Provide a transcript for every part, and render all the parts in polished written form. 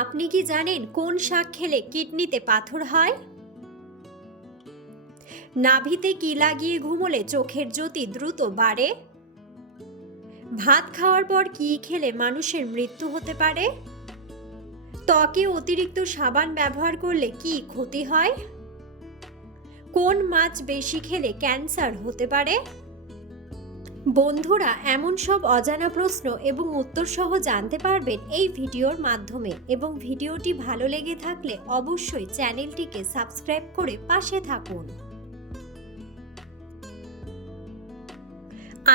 আপনি কি জানেন কোন শাক খেলে কিডনিতে পাথর হয়? নাভিতে কি লাগিয়ে ঘুমোলে চোখের জ্যোতি দ্রুত বাড়ে? ভাত খাওয়ার পর কি খেলে মানুষের মৃত্যু হতে পারে? ত্বকে অতিরিক্ত সাবান ব্যবহার করলে কি ক্ষতি হয়? কোন মাছ বেশি খেলে ক্যান্সার হতে পারে? বন্ধুরা, এমন সব অজানা প্রশ্ন এবং উত্তর সহ জানতে পারবেন এই ভিডিওর মাধ্যমে, এবং ভিডিওটি ভালো লেগে থাকলে অবশ্যই চ্যানেলটিকে সাবস্ক্রাইব করে পাশে থাকুন।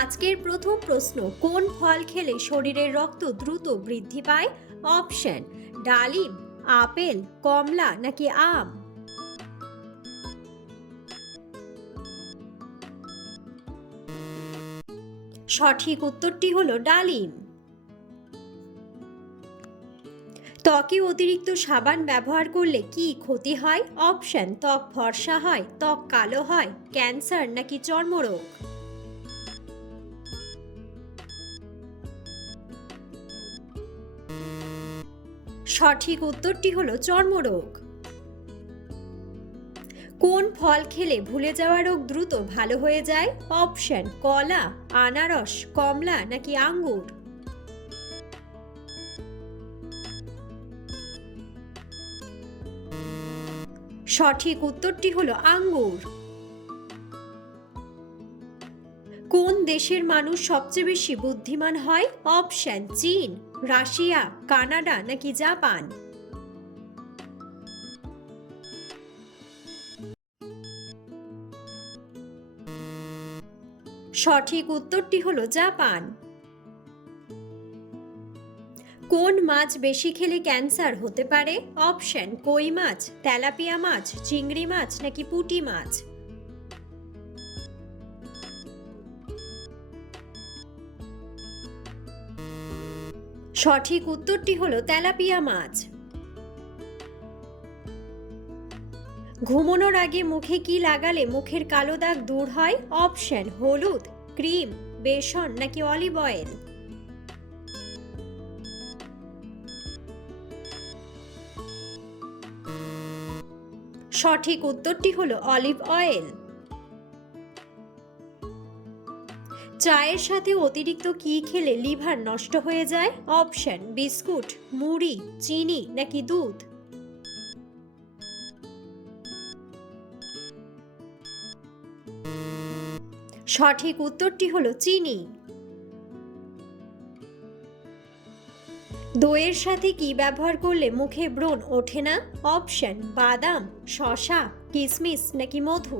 আজকের প্রথম প্রশ্ন, কোন ফল খেলে শরীরের রক্ত দ্রুত বৃদ্ধি পায়? অপশন: ডালিম, আপেল, কমলা নাকি আম? সঠিক উত্তরটি হলো ডালিম। ত্বকে অতিরিক্ত সাবান ব্যবহার করলে কি ক্ষতি হয়? অপশন: ত্বক ফর্সা হয়, ত্বক কালো হয়, ক্যান্সার নাকি চর্মরোগ? সঠিক উত্তরটি হলো চর্মরোগ। কোন ফল খেলে ভুলে যাওয়া রোগ দ্রুত ভালো হয়ে যায়? অপশন: কলা, আনারস, কমলা নাকি আঙ্গুর? সঠিক উত্তরটি হলো আঙ্গুর। কোন দেশের মানুষ সবচেয়ে বেশি বুদ্ধিমান হয়? অপশন: চীন, রাশিয়া, কানাডা নাকি জাপান? সঠিক উত্তরটি হলো জাপান। কোন মাছ বেশি খেলে ক্যান্সার হতে পারে? অপশন: কই মাছ, তেলাপিয়া মাছ, চিংড়ি মাছ নাকি পুঁটি মাছ? সঠিক উত্তরটি হলো তেলাপিয়া মাছ। ঘুমানোর আগে মুখে কি লাগালে মুখের কালো দাগ দূর হয়? অপশন: হলুদ, ক্রিম, বেসন নাকি অলিভ অয়েল? সঠিক উত্তরটি হলো অলিভ অয়েল। চায়ের সাথে অতিরিক্ত কি খেলে লিভার নষ্ট হয়ে যায়? অপশন: বিস্কুট, মুড়ি, চিনি নাকি দুধ? সঠিক উত্তরটি হলো চিনি। দইয়ের সাথে কি ব্যবহার করলে মুখে ব্রণ ওঠে না? অপশন: বাদাম, শসা, কিশমিশ নাকি মধু?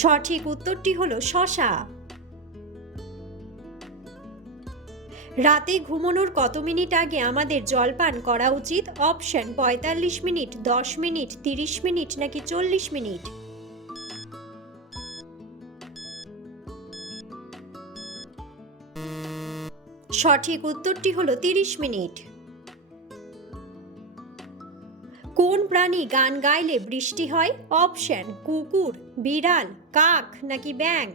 সঠিক উত্তরটি হলো শসা। রাতে ঘুমানোর কত মিনিট আগে আমাদের জলপান করা উচিত? অপশন: 45 মিনিট, 10 মিনিট, 30 মিনিট নাকি 40 মিনিট? সঠিক উত্তরটি হলো 30 মিনিট। কোন প্রাণী গান গাইলে বৃষ্টি হয়? অপশন: কুকুর, বিড়াল, কাক নাকি ব্যাঙ?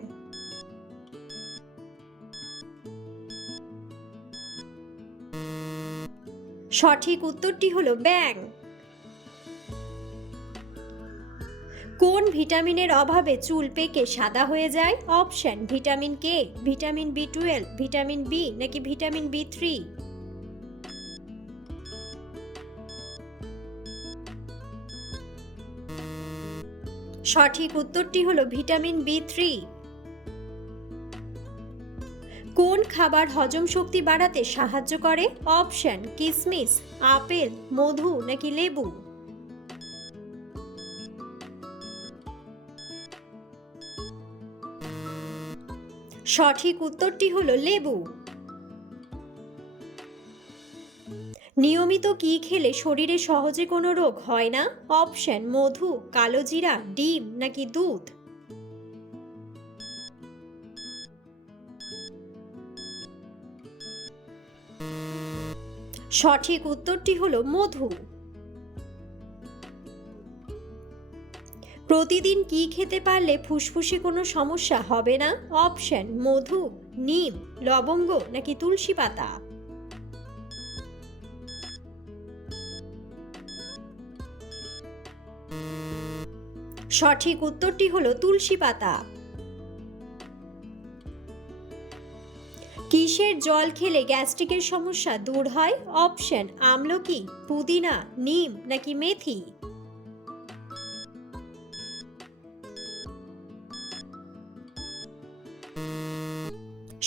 সঠিক উত্তরটি হলো ব্যাঙ। কোন ভিটামিনের অভাবে চুল পেকে সাদা হয়ে যায়? অপশন: ভিটামিন কে, ভিটামিন বি12, ভিটামিন বি নাকি ভিটামিন বি3? সঠিক উত্তরটি হলো ভিটামিন বি3। কোন খাবার হজম শক্তি বাড়াতে সাহায্য করে? অপশন: কিশমিশ, আপেল, মধু নাকি লেবু? সঠিক উত্তরটি হলো লেবু। নিয়মিত কি খেলে শরীরে সহজে কোনো রোগ হয় না? অপশন: মধু, কালোজিরা, ডিম নাকি দুধ? সঠিক উত্তরটি হলো মধু। প্রতিদিন কি খেতে পারলে ফুসফুসে কোনো সমস্যা হবে না? অপশন মধু, নিম, লবঙ্গ নাকি তুলসী পাতা। সঠিক উত্তরটি হলো তুলসী পাতা। কিসের জল খেলে গ্যাস্ট্রিকের সমস্যা দূর হয়? অপশন আমলকি, পুদিনা, নিম নাকি মেথি।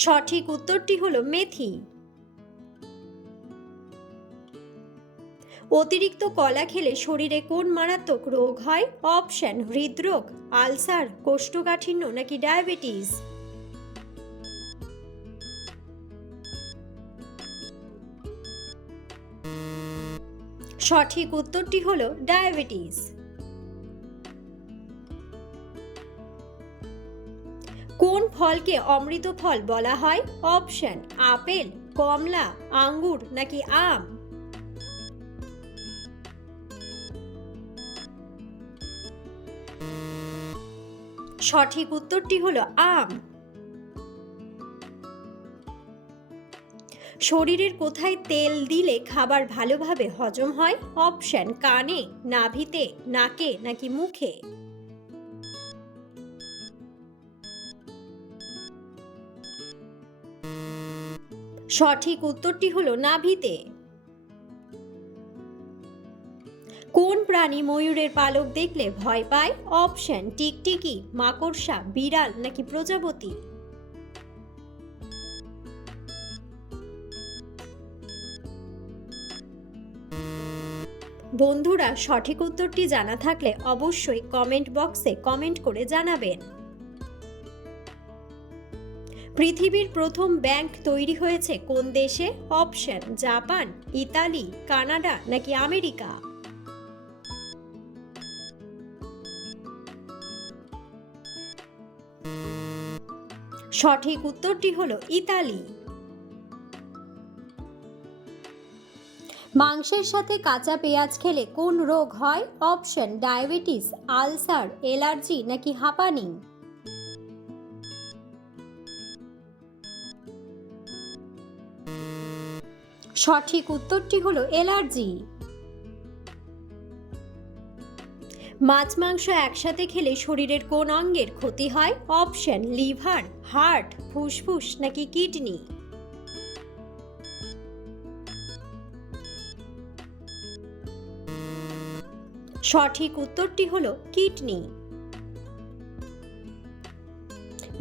সঠিক উত্তরটি হলো মেথি। অতিরিক্ত কলা খেলে শরীরে কোন মারাত্মক রোগ হয়? অপশন হৃদরোগ, আলসার, কোষ্ঠকাঠিন্য নাকি ডায়াবেটিস। সঠিক উত্তরটি হলো ডায়াবেটিস। কোন ফলকে অমৃত ফল বলা হয়? অপশন আপেল, কমলা, আঙ্গুর নাকি আম। সঠিক উত্তরটি হলো আম। শরীরের কোথায় তেল দিলে খাবার ভালোভাবে হজম হয়? অপশন কানে, নাভিতে, নাকে নাকি মুখে। সঠিক উত্তরটি হলো নাভিতে। কোন প্রাণী ময়ূরের পালক দেখলে ভয় পায়? অপশন টিকটিকি, মাকড়সা, বিড়াল নাকি প্রজাপতি। বন্ধুরা, সঠিক উত্তরটি জানা থাকলে অবশ্যই কমেন্ট বক্সে কমেন্ট করে জানাবেন। পৃথিবীর প্রথম ব্যাংক তৈরি হয়েছে কোন দেশে? অপশন জাপান, ইতালি, কানাডা নাকি আমেরিকা। সঠিক উত্তরটি হলো ইতালি। মাংসের সাথে কাঁচা পেঁয়াজ খেলে কোন রোগ হয়? অপশন ডায়াবেটিস, আলসার, অ্যালার্জি নাকি হাঁপানি। সঠিক উত্তরটি হলো অ্যালার্জি। মাছ মাংস একসাথে খেলে শরীরের কোন অঙ্গের ক্ষতি হয়? অপশন লিভার, হার্ট, ফুসফুস নাকি কিডনি। সঠিক উত্তরটি হলো কিডনি।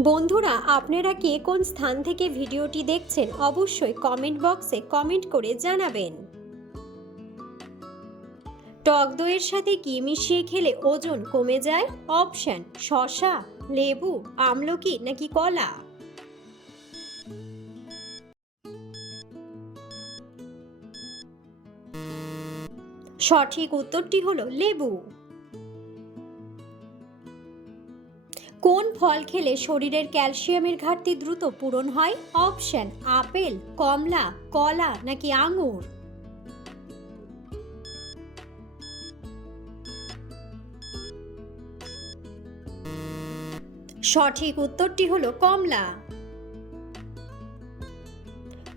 বন্ধুরা, আপনারা কে কোন স্থান থেকে ভিডিওটি দেখছেন অবশ্যই কমেন্ট বক্সে কমেন্ট করে জানাবেন। টক দইয়ের সাথে কি মিশিয়ে খেলে ওজন কমে যায়? অপশন শসা, লেবু, আমলকি নাকি কলা। সঠিক উত্তরটি হলো লেবু। কোন ফল খেলে শরীরের ক্যালসিয়ামের ঘাটতি দ্রুত পূরণ হয়? অপশন আপেল, কমলা, কলা নাকি আঙুর। সঠিক উত্তরটি হলো কমলা।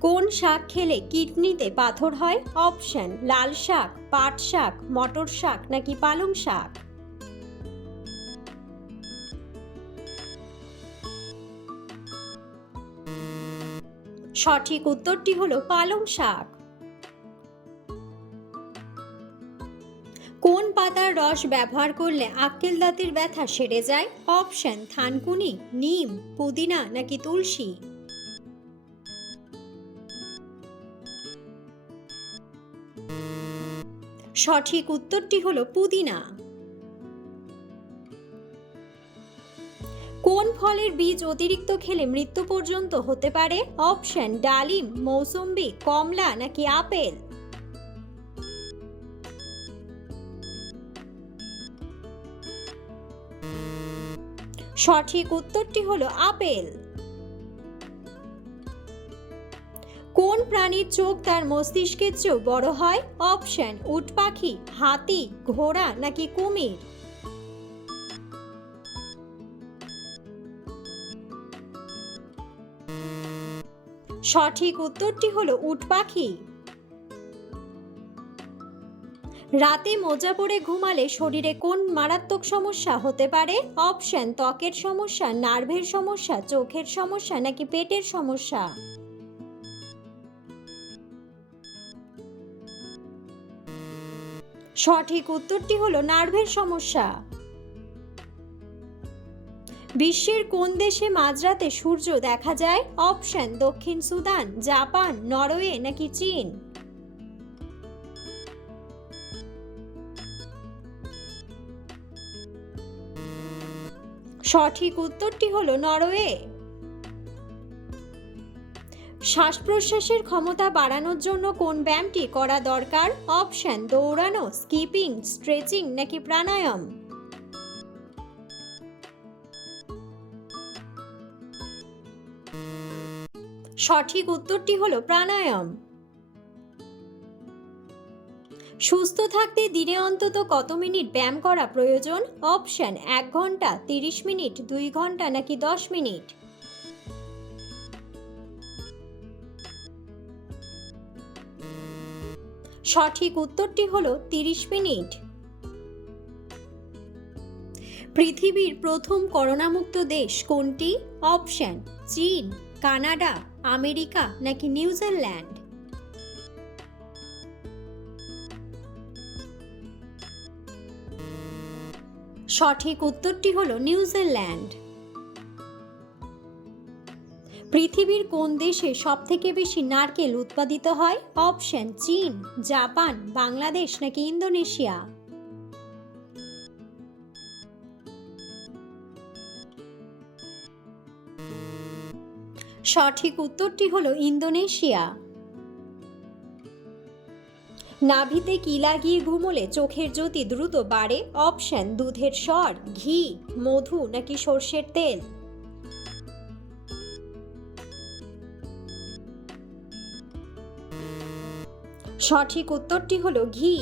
কোন শাক খেলে কিডনিতে পাথর হয়? অপশন লাল শাক, পাট শাক, মটর শাক নাকি পালং শাক। সঠিক উত্তরটি হলো পালং শাক। কোন পাতার রস ব্যবহার করলে আক্কেল দাঁতের ব্যথা সেরে যায়? অপশন থানকুনি, নিম, পুদিনা নাকি তুলসী। সঠিক উত্তরটি হলো পুদিনা। কোন ফলের বীজ অতিরিক্ত খেলে মৃত্যু পর্যন্ত হতে পারে? অপশন ডালিম, মৌসুম্বি, কমলা নাকি আপেল। সঠিক উত্তরটি হলো আপেল। কোন প্রাণীর চোখ তার মস্তিষ্কের চেয়েও বড় হয়? অপশন উট পাখি, হাতি, ঘোড়া নাকি কুমির। সঠিক উত্তরটি হলো উট পাখি। রাতে মোজা পরে ঘুমালে শরীরে কোন মারাত্মক সমস্যা হতে পারে? অপশন: ত্বকের সমস্যা, নার্ভের সমস্যা, চোখের সমস্যা নাকি পেটের সমস্যা। সঠিক উত্তরটি হলো নার্ভের সমস্যা। বিশ্বের কোন দেশে মাঝরাতে সূর্য দেখা যায়? অপশন: দক্ষিণ সুদান, জাপান, নরওয়ে নাকি চীন। সঠিক উত্তরটি হলো নরওয়ে। শ্বাস প্রশ্বাসের ক্ষমতা বাড়ানোর জন্য কোন ব্যায়ামটি করা দরকার? অপশন: দৌড়ানো, স্কিপিং, স্ট্রেচিং নাকি প্রাণায়াম। সঠিক উত্তরটি হলো প্রাণায়াম। সুস্থ থাকতে দিনে অন্তত কত মিনিট ব্যায়াম করা প্রয়োজন? অপশন: 1 ঘন্টা, 30 মিনিট, 2 ঘন্টা নাকি 10 মিনিট। সঠিক উত্তরটি হলো 30 মিনিট। পৃথিবীর প্রথম করোনামুক্ত দেশ কোনটি? অপশন: চীন, কানাডা, আমেরিকা নাকি নিউজিল্যান্ড। সঠিক উত্তরটি হলো নিউজিল্যান্ড। পৃথিবীর কোন দেশে সবথেকে বেশি নারকেল উৎপাদিত হয়? অপশন: চীন, জাপান, বাংলাদেশ নাকি ইন্দোনেশিয়া। সঠিক উত্তরটি হলো ইন্দোনেশিয়া। নাভিতে কি লাগিয়ে ঘুমোলে চোখের জ্যোতি দ্রুত বাড়ে? অপশন: দুধের স্বর, ঘি, মধু নাকি সর্ষের তেল। সঠিক উত্তরটি হলো ঘি।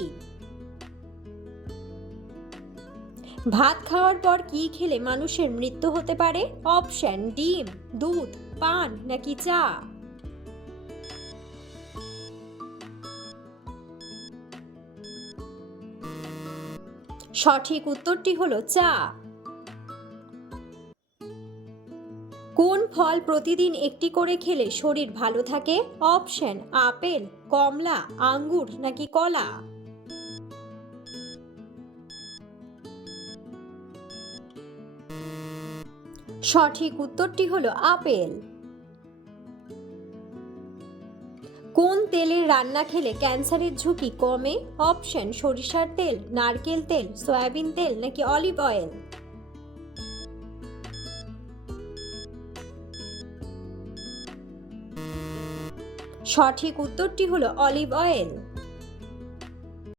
ভাত খাওয়ার পর কি খেলে মানুষের মৃত্যু হতে পারে? অপশন: ডিম, দুধ, পান নাকি চা। সঠিক উত্তরটি হলো চা। কোন ফল প্রতিদিন একটি করে খেলে শরীর ভালো থাকে? অপশন: আপেল, কমলা, আঙ্গুর নাকি কলা। সঠিক উত্তরটি হলো আপেল। কোন তেলের রান্না খেলে ক্যান্সারের ঝুঁকি কমে? অপশন: সরিষার তেল, নারকেল তেল, সয়াবিন তেল নাকি অলিভ অয়েল। সঠিক উত্তরটি হলো অলিভ অয়েল।